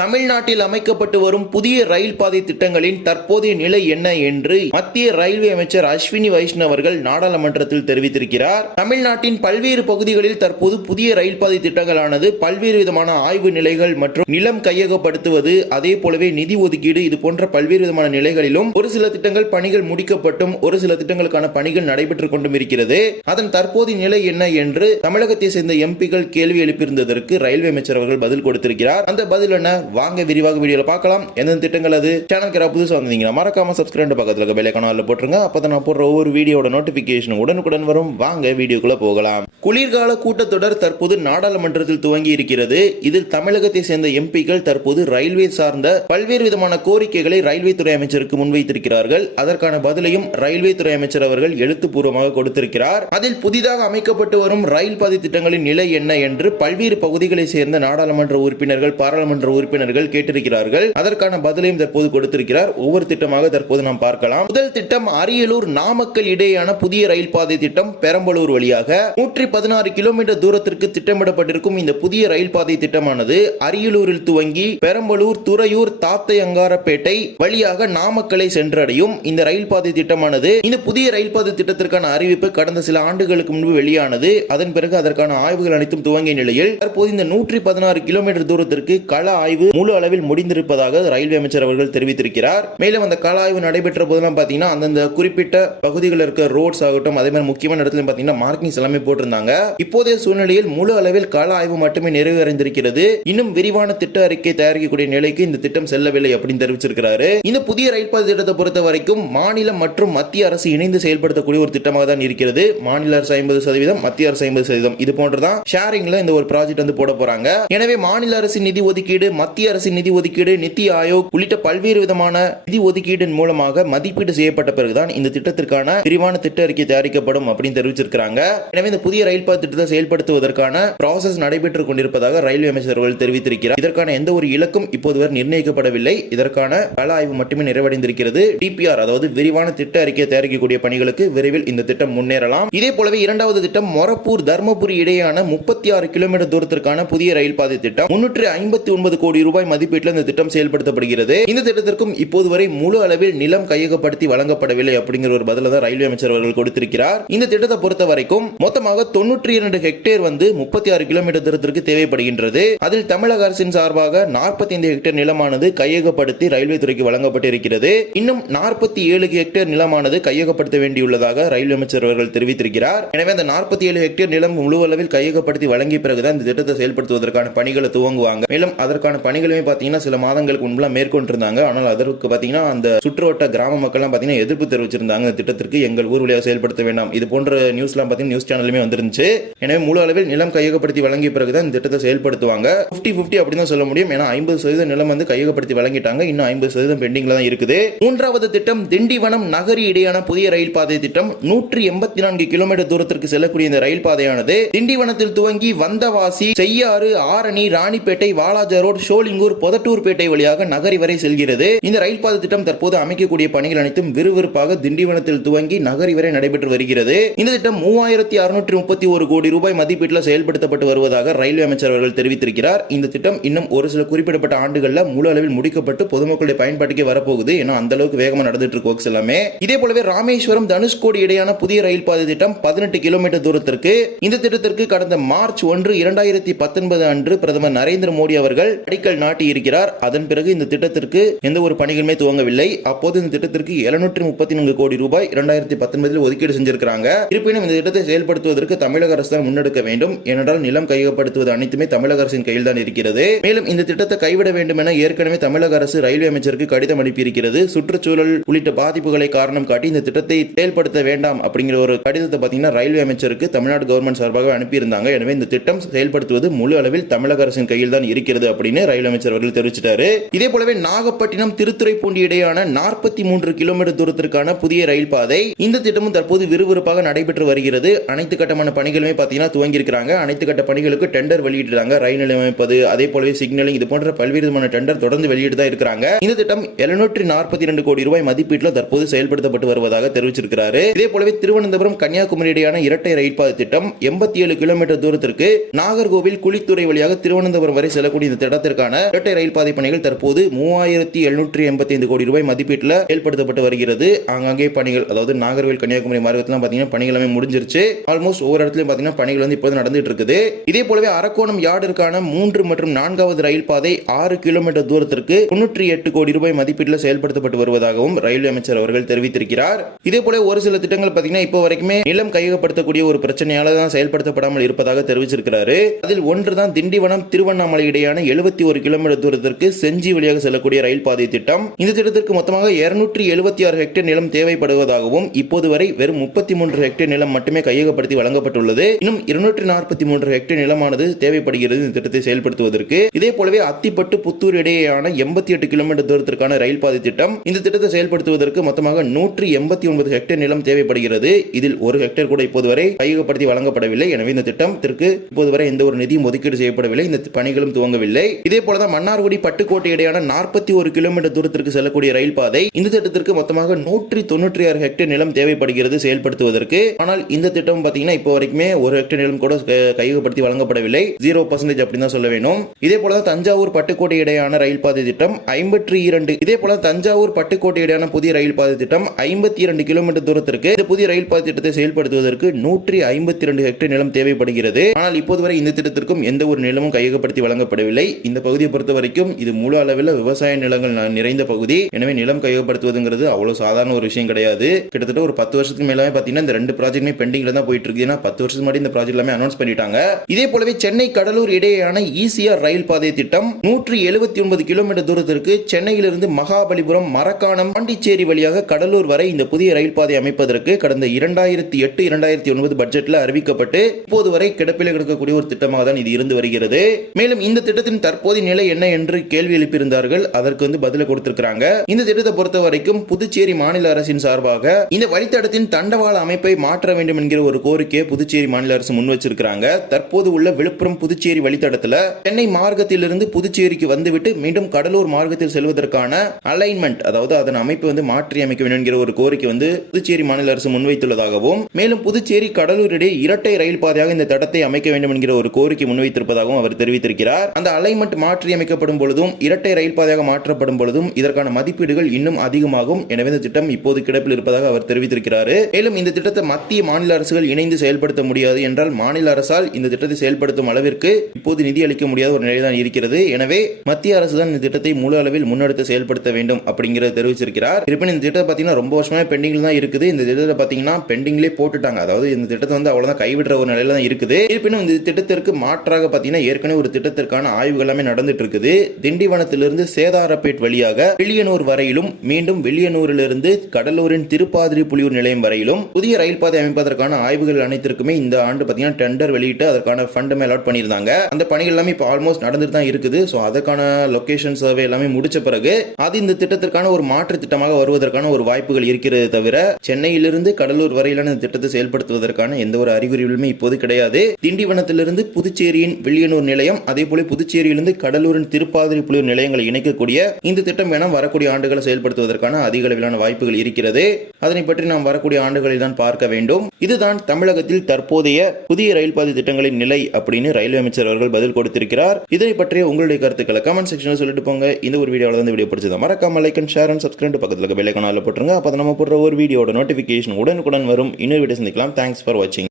தமிழ்நாட்டில் அமைக்கப்பட்டு வரும் புதிய ரயில் பாதை திட்டங்களின் தற்போதைய நிலை என்ன என்று மத்திய ரயில்வே அமைச்சர் அஸ்வினி வைஷ்ணவ் அவர்கள் நாடாளுமன்றத்தில் தெரிவித்திருக்கிறார். தமிழ்நாட்டின் பல்வேறு பகுதிகளில் தற்போது புதிய ரயில் பாதை திட்டங்களானது பல்வேறு விதமான ஆய்வு நிலைகள் மற்றும் நிலம் கையகப்படுத்துவது அதே போலவே நிதி ஒதுக்கீடு இது போன்ற பல்வேறு விதமான நிலைகளிலும் ஒரு சில திட்டங்கள் பணிகள் முடிக்கப்பட்டும் ஒரு சில திட்டங்களுக்கான பணிகள் நடைபெற்றுக் கொண்டும் இருக்கிறது. அதன் தற்போதைய நிலை என்ன என்று தமிழகத்தை சேர்ந்த எம்பிக்கள் கேள்வி எழுப்பியிருந்ததற்கு ரயில்வே அமைச்சர் அவர்கள் பதில் கொடுத்திருக்கிறார். அந்த பதில் என்ன? வாங்க விரிவாக வீடியோல பார்க்கலாம். எந்தெந்த திட்டங்கள் அது? சேனலுக்கு யாராவது புதுசாக வந்தீங்கன்னா மறக்காம சப்ஸ்கிரைப் பக்கத்தில் இருக்க பெல் ஐக்கான போட்டுருங்க. அப்பதான் நான் போடுற ஒவ்வொரு வீடியோட நோட்டிபிகேஷன் உடனுக்குடன் வரும். வாங்க வீடியோக்குள்ள போகலாம். குளிர்கால கூட்டத்தொடர் தற்போது நாடாளுமன்றத்தில் துவங்கி இருக்கிறது. இதில் தமிழகத்தை சேர்ந்த எம்பிக்கள் தற்போது ரயில்வே சார்ந்த பல்வேறு விதமான கோரிக்கைகளை ரயில்வே துறை அமைச்சருக்கு முன்வைத்திருக்கிறார்கள். அதற்கான பதிலையும் ரயில்வே துறை அமைச்சர் அவர்கள் எழுத்துப்பூர்வமாக கொடுத்திருக்கிறார். அதில் புதிதாக அமைக்கப்பட்டு வரும் ரயில் பாதை திட்டங்களின் நிலை என்ன என்று பல்வேறு பகுதிகளை சேர்ந்த நாடாளுமன்ற உறுப்பினர்கள் பாராளுமன்ற உறுப்பினர் உறுப்பினர்கள் கேட்டிருக்கிறார்கள். அதற்கான பதிலையும் தற்போது கொடுத்திருக்கிறார். ஒவ்வொரு திட்டமாக தற்போது நாம் பார்க்கலாம். முதல் திட்டம் அரியலூர் நாமக்கல் இடையேயான புதிய ரயில் பாதை திட்டம் பெரம்பலூர் வழியாக. நூற்றி பதினாறு கிலோமீட்டர் தூரத்திற்கு திட்டமிடப்பட்டிருக்கும் இந்த புதிய ரயில் பாதை திட்டமானது அரியலூரில் துவங்கி பெரம்பலூர் துறையூர் தாத்தை அங்காரப்பேட்டை வழியாக நாமக்கலை சென்றடையும் இந்த ரயில் பாதை திட்டமானது. இந்த புதிய ரயில் பாதை திட்டத்திற்கான அறிவிப்பு கடந்த சில ஆண்டுகளுக்கு முன்பு வெளியானது. அதன் பிறகு அதற்கான ஆய்வுகள் அனைத்தும் துவங்கிய நிலையில் தற்போது இந்த நூற்றி பதினாறு கிலோமீட்டர் தூரத்திற்கு கள ஆய்வு முழு அளவில் முடிந்திருப்பதாக ரயில்வே அமைச்சர் அவர்கள் தெரிவித்திருக்கிறார். மேலும் அந்த கள ஆய்வு நடைபெற்ற போதெல்லாம் பாத்தீங்கன்னா அந்தந்த குறிப்பிட்ட பகுதிகளில் இருக்க ரோட்ஸ் ஆகட்டும் அதே மாதிரி முக்கியமான இடத்துல பாத்தீங்கன்னா மார்க்கிங்ஸ் எல்லாமே போட்டிருந்தாங்க. இப்போதைய சூழ்நிலையில் முழு அளவில் கள ஆய்வு மட்டுமே நிறைவடைந்திருக்கிறது. இன்னும் விரிவான திட்ட அறிக்கை தயாரிக்கக்கூடிய நிலைக்கு இந்த திட்டம் செல்லவில்லை அப்படின்னு தெரிவிச்சிருக்கிறாரு. இந்த புதிய ரயில் பாதை திட்டத்தை பொறுத்த வரைக்கும் மாநிலம் மற்றும் மத்திய அரசு இணைந்து செயல்படுத்தக்கூடிய ஒரு திட்டமாக தான் இருக்கிறது. மாநில அரசு ஐம்பது சதவீதம் மத்திய அரசு ஐம்பது சதவீதம். இது போன்றதான் ஷேரிங்ல இந்த ஒரு ப்ராஜெக்ட் வந்து போட போறாங்க. எனவே மாநில அரசின் நிதி ஒதுக்கீடு மத்திய அரசின் நிதி ஒதுக்கீடு நித்தி ஆயோக் உள்ளிட்ட பல்வேறு விதமான நிதி ஒதுக்கீடின் மூலமாக மதிப்பீடு செய்யப்பட்ட பிறகுதான் இந்த திட்டத்திற்கான விரிவான திட்ட அறிக்கை தயாரிக்கப்படும் அப்படின்னு தெரிவிச்சிருக்காங்க எனவே இந்த புதிய ரயில் பாதை திட்டத்தை செயல்படுத்துவதற்கான ப்ராசஸ் நடைபெற்றுக் கொண்டிருப்பதாக ரயில்வே அமைச்சர்கள் தெரிவித்திருக்கிறார். இதற்கான எந்த ஒரு இலக்கும் இப்போது வரை நிர்ணயிக்கப்படவில்லை. இதற்கான கள ஆய்வு மட்டுமே நிறைவடைந்திருக்கிறது. டிபிஆர் அதாவது விரிவான திட்ட அறிக்கை தயாரிக்கக்கூடிய பணிகளுக்கு விரைவில் இந்த திட்டம் முன்னேறலாம். இதே போலவே இரண்டாவது திட்டம் மொரப்பூர் தர்மபுரி இடையேயான முப்பத்தி ஆறு கிலோமீட்டர் தூரத்திற்கான புதிய ரயில் பாதை திட்டம். முன்னூற்றி ஐம்பத்தி ஒன்பது கோடி ரூபாய் மதிப்பீட்டில் இந்த திட்டம் செயல்படுத்தப்படுகிறது. இந்த திட்டத்திற்கும் இப்போது வரை முழு அளவில் நிலம் கையகப்படுத்தி வழங்கப்படவில்லை அப்படிங்கிற ஒரு பதில தான் ரயில்வே அமைச்சர் அவர்கள் கொடுத்திருக்கிறார். இந்த திட்டத்தை பொறுத்த வரைக்கும் மொத்தமாக தொன்னூற்றி இரண்டு ஹெக்டேர் வந்து முப்பத்தி ஆறு கிலோமீட்டர் தூரத்திற்கு தேவைப்படுகின்றது. அதில் தமிழக அரசின் சார்பாக நாற்பத்தி ஐந்து ஹெக்டேர் நிலமானது கையகப்படுத்தி ரயில்வே துறைக்கு வழங்கப்பட்டிருக்கிறது. இன்னும் நாற்பத்தி ஏழு ஹெக்டேர் நிலமானது கையகப்படுத்த வேண்டியுள்ளதாக ரயில்வே அமைச்சர் அவர்கள் தெரிவித்திருக்கிறார். எனவே அந்த நாற்பத்தி ஏழு ஹெக்டேர் நிலம் முழு அளவில் கையகப்படுத்தி வழங்கிய பிறகுதான் இந்த திட்டத்தை செயல்படுத்துவதற்கான பணிகளை துவங்குவாங்க. மேலும் அதற்கான பணிகளுமே பார்த்தீங்கன்னா சில மாதங்களுக்கு முன்பெல்லாம் மேற்கொண்டிருந்தாங்க. ஆனால் அதற்கு பார்த்தீங்கன்னா அந்த சுற்றுவட்ட கிராம மக்கள்லாம் பார்த்தீங்கன்னா எதிர்ப்பு தெரிவிச்சிருந்தாங்க. இந்த திட்டத்திற்கு எங்கள் ஊர் வழியாக செயல்படுத்த வேண்டாம். இது போன்ற நியூஸ்லாம் பார்த்தீங்கன்னா நியூஸ் சேனலுமே வந்துருந்துச்சு. எனவே முழு அளவில் நிலம் கையகப்படுத்தி வழங்கிய பிறகுதான் இந்த திட்டத்தை செயல்படுத்துவாங்க. ஃபிஃப்டி ஃபிஃப்டி அப்படின்னு தான் சொல்ல முடியும். ஏன்னா ஐம்பது சதவீதம் நிலம் வந்து கையகப்படுத்தி வழங்கிட்டாங்க. இன்னும் ஐம்பது சதவீதம் பெண்டிங்ல தான் இருக்குது. மூன்றாவது திட்டம் திண்டிவனம் நகரி இடையான புதிய ரயில் பாதை திட்டம். நூற்றி எண்பத்தி நான்கு கிலோமீட்டர் தூரத்திற்கு செல்லக்கூடிய இந்த ரயில் பாதையானது. திண்டிவனத்தில் துவங்கி வந்தவாசி செய்யாறு ஆரணி ராணிப்பேட்டை வாலாஜா ரோடு ஷோலிங்கூர் பொதட்டூர்பேட்டை வழியாக நகரி வரை செல்கிறது. இந்த ரயில் பாதை திட்டம் தற்போது அமைக்கக்கூடிய பணிகள் அனைத்தும் விறுவிறுப்பாக திண்டிவனத்தில் துவங்கி நகரி வரை நடைபெற்று வருகிறது. இந்த திட்டம் மூவாயிரத்தி அறுநூற்றி முப்பத்தி ஒரு கோடி ரூபாய் மதிப்பீட்டில் செயல்படுத்தப்பட்டு வருவதாக ரயில்வே அமைச்சர் அவர்கள் தெரிவித்திருக்கிறார். இந்த திட்டம் இன்னும் ஒரு சில குறிப்பிடப்பட்ட ஆண்டுகளில் முழு அளவில் முடிக்கப்பட்டு பொதுமக்களுடைய பயன்பாட்டுக்கே வரப்போகுது ஏன்னா அந்த அளவுக்கு வேகமாக நடந்துட்டு இருக்கு எல்லாமே. இதே போலவே ராமேஸ்வரம் தனுஷ்கோடி இடையான புதிய ரயில் பாதை திட்டம் பதினெட்டு கிலோமீட்டர் தூரத்திற்கு. இந்த திட்டத்திற்கு கடந்த மார்ச் ஒன்று இரண்டாயிரத்தி பத்தொன்பது அன்று பிரதமர் நரேந்திர மோடி அவர்கள் அடிக்கல் நாட்டி இருக்கிறார். அதன் பிறகு இந்த திட்டத்திற்கு எந்த ஒரு பணிகளுமே துவங்கவில்லை. அப்போது இந்த திட்டத்திற்கு எழுநூற்றி முப்பத்தி நான்கு கோடி ரூபாய் இரண்டாயிரத்தி பத்தொன்பதில் ஒதுக்கீடு செஞ்சிருக்கிறாங்க. இருப்பினும் இந்த திட்டத்தை செயல்படுத்துவதற்கு தமிழக அரசு தான் முன்னெடுக்க வேண்டும். ஏனென்றால் நிலம் கையகப்படுத்துவது அனைத்துமே தமிழக அரசின் கையில் தான் இருக்கிறது. மேலும் இந்த திட்டத்தை கைவிட வேண்டும் என ஏற்கனவே தமிழக அரசு ரயில்வே அமைச்சருக்கு கடிதம் அனுப்பியிருக்கிறது. சுற்றுச்சூழல் உள்ளிட்ட பாதிப்புகளை காரணம் காட்டி இந்த திட்டத்தை செயல்படுத்த வேண்டாம் அப்படிங்கிற ஒரு கடிதத்தை பார்த்தீங்கன்னா ரயில்வே அமைச்சருக்கு தமிழ்நாடு கவர்மெண்ட் சார்பாக அனுப்பியிருந்தாங்க. எனவே இந்த திட்டம் செயல்படுத்துவது முழு அளவில் தமிழக அரசின் கையில் தான் இருக்கிறது அப்படின்னு ரயில்வே அமைச்சர் அவர்கள் தெரிவிச்சிட்டாரு. இதே போலவே நாகப்பட்டினம் திருத்துறைப்பூண்டி இடையான நாற்பத்தி மூன்று கிலோமீட்டர் தூரத்திற்கான புதிய ரயில் பாதை இந்த திட்டமும் தற்போது விறுவிறுப்பாக நடைபெற்று வருகிறது. அனைத்து கட்டமான பணிகளுமே பார்த்தீங்கன்னா துவங்கி இருக்கிறாங்க அனைத்து கட்ட பணிகளுக்கு டெண்டர் வெளியிட்டிருக்காங்க. ரயில் நிலையம் அமைப்பது அதே போலவே சிக்னலிங் இது போன்ற பல்வேறு விதமான டெண்டர் தொடர்ந்து வெளியிட்டு தான் இருக்கிறாங்க. இந்த திட்டம் எழுநூற்றி நாற்பத்தி இரண்டு கோடி ரூபாய் மதிப்பீட்டில் தற்போது செயல்படுத்தப்பட்டு வருவதாக தெரிவிச்சிருக்கிறாரு. இதே போலவே திருவனந்தபுரம் கன்னியாகுமரி இடையான இரட்டை ரயில் பாதை திட்டம் எண்பத்தி ஏழு கிலோமீட்டர் தூரத்திற்கு நாகர்கோவில் குளித்துறை வழியாக திருவனந்தபுரம் வரை செல்லக்கூடிய இந்த திட்டத்திற்கான தூரத்திற்கான இரட்டை ரயில் பாதை பணிகள் தற்போது மூவாயிரத்தி எழுநூற்றி எண்பத்தி ஐந்து கோடி ரூபாய் மதிப்பீட்டில் செயல்படுத்தப்பட்டு வருகிறது. ஆங்காங்கே பணிகள் அதாவது நாகர்கோவில் கன்னியாகுமரி மார்க்கத்தில் பார்த்தீங்கன்னா பணிகள் எல்லாமே முடிஞ்சிருச்சு. ஆல்மோஸ்ட் ஒவ்வொரு இடத்துலையும் பார்த்தீங்கன்னா பணிகள் வந்து இப்போது நடந்துட்டு இருக்குது. இதே போலவே அரக்கோணம் யார்டிற்கான மூன்று மற்றும் நான்காவது ரயில் பாதை ஆறு கிலோமீட்டர் தூரத்திற்கு தொன்னூற்றி எட்டு கோடி ரூபாய் மதிப்பீட்டில் செயல்படுத்தப்பட்டு வருவதாகவும் ரயில்வே அமைச்சர் அவர்கள் தெரிவித்திருக்கிறார். இதே போல ஒரு சில திட்டங்கள் பார்த்தீங்கன்னா இப்போ வரைக்குமே நிலம் கையகப்படுத்தக்கூடிய ஒரு பிரச்சனையால தான் செயல்படுத்தப்படாமல் இருப்பதாக தெரிவிச்சிருக்கிறாரு. அதில் ஒன்று தான் திண்டிவனம் திருவண்ணாமலை இடையான எழுபத்தி ஒரு கிலோமீட்டர் தூரத்திற்கு செஞ்சி வழியாக செல்லக்கூடிய ரயில் பாதை திட்டம். இந்த திட்டத்திற்கு மொத்தமாக இருநூற்றி எழுபத்தி ஆறு ஹெக்டேர் நிலம் தேவைப்படுவதாகவும் இப்போது வரை வெறும் முப்பத்தி மூன்று ஹெக்டேர் நிலம் மட்டுமே கையகப்படுத்தி வழங்கப்பட்டுள்ளது. இன்னும் இருநூற்றி நாற்பத்தி மூன்று ஹெக்டேர் நிலமானது தேவைப்படுகிறது இந்த திட்டத்தை செயல்படுத்துவதற்கு. இதே போலவே அத்திப்பட்டு புத்தூர் இடையேயான எண்பத்தி எட்டு கிலோமீட்டர் தூரத்திற்கான ரயில் பாதை திட்டம் இந்த திட்டத்தை செயல்படுத்துவதற்கு மொத்தமாக நூற்றி எண்பத்தி ஒன்பது ஹெக்டேர் நிலம் தேவைப்படுகிறது. இதில் ஒரு ஹெக்டேர் கூட இப்போது வரை கையகப்படுத்தி வழங்கப்படவில்லை. எனவே இந்த திட்டத்திற்கு இப்போது வரை எந்த ஒரு நிதியும் ஒதுக்கீடு செய்யப்படவில்லை. இந்த பணிகளும் துவங்கவில்லை. இதே போலதான் மன்னார்குடி பட்டுக்கோட்டை இடையான நாற்பத்தி ஒரு கிலோமீட்டர் தூரத்திற்கு செல்லக்கூடிய ரயில் பாதை இந்த திட்டத்திற்கு மொத்தமாக நூற்றி தொண்ணூற்றி ஆறு ஹெக்டேர் நிலம் தேவைப்படுகிறது செயல்படுத்துவதற்கு. ஆனால் இந்த திட்டம் பாத்தீங்கன்னா இப்போ வரைக்குமே ஒரு ஹெக்டேர் நிலம் கூட கையகப்படுத்தி வழங்கப்படவில்லை. ஜீரோ பர்சன்டேஜ் அப்படின்னு தான் சொல்ல வேண்டும் இதே போல தஞ்சாவூர் பட்டுக்கோட்டை இடையான ரயில் பாதை திட்டம் ஐம்பத்தி இரண்டு இதே போல தஞ்சாவூர் பட்டுக்கோட்டை இடையான புதிய ரயில் பாதை திட்டம் ஐம்பத்தி இரண்டு கிலோமீட்டர் தூரத்திற்கு இந்த புதிய ரயில் பாதை திட்டத்தை செயல்படுத்துவதற்கு நூற்றி ஐம்பத்தி இரண்டு ஹெக்டேர் நிலம் தேவைப்படுகிறது. ஆனால் இப்போது வரை இந்த திட்டத்திற்கும் எந்த ஒரு நிலமும் கையகப்படுத்தி வழங்கப்படவில்லை. இந்த பகுதி பகுதியை பொறுத்த வரைக்கும் இது முழு அளவில் விவசாய நிலங்கள் நிறைந்த பகுதி. எனவே நிலம் கையகப்படுத்துவதுங்கிறது அவ்வளவு சாதாரண ஒரு விஷயம் கிடையாது. கிட்டத்தட்ட ஒரு பத்து வருஷத்துக்கு மேலே பார்த்தீங்கன்னா இந்த ரெண்டு ப்ராஜெக்ட் பெண்டிங்ல தான் போயிட்டு இருக்கு ஏன்னா பத்து வருஷத்துக்கு முன்னாடி இந்த ப்ராஜெக்ட் எல்லாமே அனௌன்ஸ் பண்ணிட்டாங்க. இதே போலவே சென்னை கடலூர் இடையேயான ஈசிஆர் ரயில் பாதை திட்டம் நூற்றி எழுபத்தி ஒன்பது கிலோமீட்டர் தூரத்திற்கு சென்னையிலிருந்து மகாபலிபுரம் மரக்காணம் பாண்டிச்சேரி வழியாக கடலூர் வரை இந்த புதிய ரயில் பாதை அமைப்பதற்கு கடந்த இரண்டாயிரத்தி எட்டு இரண்டாயிரத்தி ஒன்பது பட்ஜெட்ல அறிவிக்கப்பட்டு இப்போது வரை கிடப்பில் கிடக்கக்கூடிய ஒரு திட்டமாக தான் இது இருந்து வருகிறது. மேலும் இந்த திட்டத்தின் தற்போது தற்போதைய நிலை என்ன என்று கேள்வி எழுப்பியிருந்தார்கள். அதற்கு வந்து பதில கொடுத்திருக்கிறாங்க. இந்த திட்டத்தை பொறுத்த வரைக்கும் புதுச்சேரி மாநில அரசின் சார்பாக இந்த வழித்தடத்தின் தண்டவாள அமைப்பை மாற்ற வேண்டும் என்கிற ஒரு கோரிக்கையை புதுச்சேரி மாநில அரசு முன் வச்சிருக்கிறாங்க. தற்போது உள்ள விழுப்புரம் புதுச்சேரி வழித்தடத்துல சென்னை மார்க்கத்திலிருந்து புதுச்சேரிக்கு வந்துவிட்டு மீண்டும் கடலூர் மார்க்கத்தில் செல்வதற்கான அலைன்மெண்ட் அதாவது அதன் அமைப்பு வந்து மாற்றி அமைக்க வேண்டும் என்கிற ஒரு கோரிக்கை வந்து புதுச்சேரி மாநில அரசு முன்வைத்துள்ளதாகவும் மேலும் புதுச்சேரி கடலூர் இடையே இரட்டை ரயில் பாதையாக இந்த தடத்தை அமைக்க வேண்டும் என்கிற ஒரு கோரிக்கை முன்வைத்திருப்பதாகவும் அவர் தெரிவித்திருக்கிறார். அந்த அலைன்மெண்ட் மாற்றியமைக்கப்படும் பொழுதும் இரட்டை ரயில் பாதையாக மாற்றப்படும் பொழுதும் இதற்கான மதிப்பீடுகள் இன்னும் அதிகமாகும். எனவே இந்த திட்டம் இப்போது கிடப்பில் இருப்பதாக அவர் தெரிவித்திருக்கிறார். மேலும் இந்த திட்டத்தை மத்திய மாநில அரசுகள் இணைந்து செயல்படுத்த முடியாது என்றால் மாநில அரசால் இந்த திட்டத்தை செயல்படுத்தும் அளவிற்கு இப்போது நிதி அளிக்க முடியாத ஒரு நிலைதான் இருக்கிறது. எனவே மத்திய அரசு தான் இந்த திட்டத்தை முழு அளவில் முன்னெடுத்து செயல்படுத்த வேண்டும் அப்படிங்கிறத தெரிவிச்சிருக்கிறார் இருப்பினும் இந்த திட்டத்தை பார்த்தீங்கன்னா ரொம்ப வருஷமே பெண்டிங்ல தான் இருக்குது. இந்த திட்டத்தை பார்த்தீங்கன்னா பெண்டிங்லேயே போட்டுட்டாங்க. அதாவது இந்த திட்டத்தை வந்து அவ்வளவுதான் கைவிடுற ஒரு நிலையில தான் இருக்குது. இருப்பினும் இந்த திட்டத்திற்கு மாற்றாக பார்த்தீங்கன்னா ஏற்கனவே ஒரு திட்டத்திற்கான ஆய்வுகள் எல்லாமே நடந்துட்டு இருக்குது திண்டிவனத்திலிருந்து சேதாரப்பேட் வழியாக வில்லியனூர் வரையிலும் மீண்டும் வில்லியனூரிலிருந்து கடலூரின் திருப்பாதிரி புலியூர் நிலையம் வரையிலும் புதிய ரயில் பாதை அமைப்பதற்கான ஆய்வுகள் அனைத்திற்குமே இந்த ஆண்டு பார்த்தீங்கன்னா டெண்டர் வெளியிட்டு அதற்கான ஃபண்ட் அலாட் பண்ணியிருந்தாங்க. அந்த பணிகள் எல்லாமே இப்போ ஆல்மோஸ்ட் நடந்துட்டு தான் இருக்குது. ஸோ அதற்கான லொகேஷன் சர்வே எல்லாமே முடிச்ச பிறகு அது இந்த திட்டத்திற்கான ஒரு மாற்று திட்டமாக வருவதற்கான ஒரு வாய்ப்புகள் இருக்கிறது தவிர சென்னையிலிருந்து கடலூர் வரையிலான இந்த திட்டத்தை செயல்படுத்துவதற்கான எந்த ஒரு அறிகுறிகளுமே இப்போது கிடையாது. திண்டிவனத்திலிருந்து புதுச்சேரியின் வில்லியனூர் நிலையம் அதே போல புதுச்சேரியிலிருந்து கடலூரின் திருப்பாதிரி புலியூர் நிலையங்களை இணைக்கக்கூடிய இந்த திட்டம் என வரக்கூடிய ஆண்டுகளை செயல்படுத்துவதற்கான அதிக அளவிலான வாய்ப்புகள் இருக்கிறது. அதனை பற்றி நாம் வரக்கூடிய ஆண்டுகளில் தான் பார்க்க வேண்டும். இதுதான் தமிழகத்தில் தற்போதைய புதிய ரயில் பாதை திட்டங்களின் நிலை அப்படின்னு ரயில்வே அமைச்சர் அவர்கள் பதில் கொடுத்திருக்கிறார். இதனை பற்றிய உங்களுடைய கருத்துக்களை கமெண்ட் செக்ஷனில் சொல்லிட்டு போங்க. இந்த ஒரு வீடியோவில் வந்து வீடியோ பிடிச்சதா மறக்காம like and share and subscribe பக்கத்தில் இருக்க பெல் போட்டுருங்க. அப்போ நம்ம போடுற ஒரு வீடியோட நோட்டிஃபிகேஷன் உடனுக்குடன் வரும். இன்னொரு வீடியோ சந்திக்கலாம். தேங்க்ஸ் ஃபார் வாட்சிங்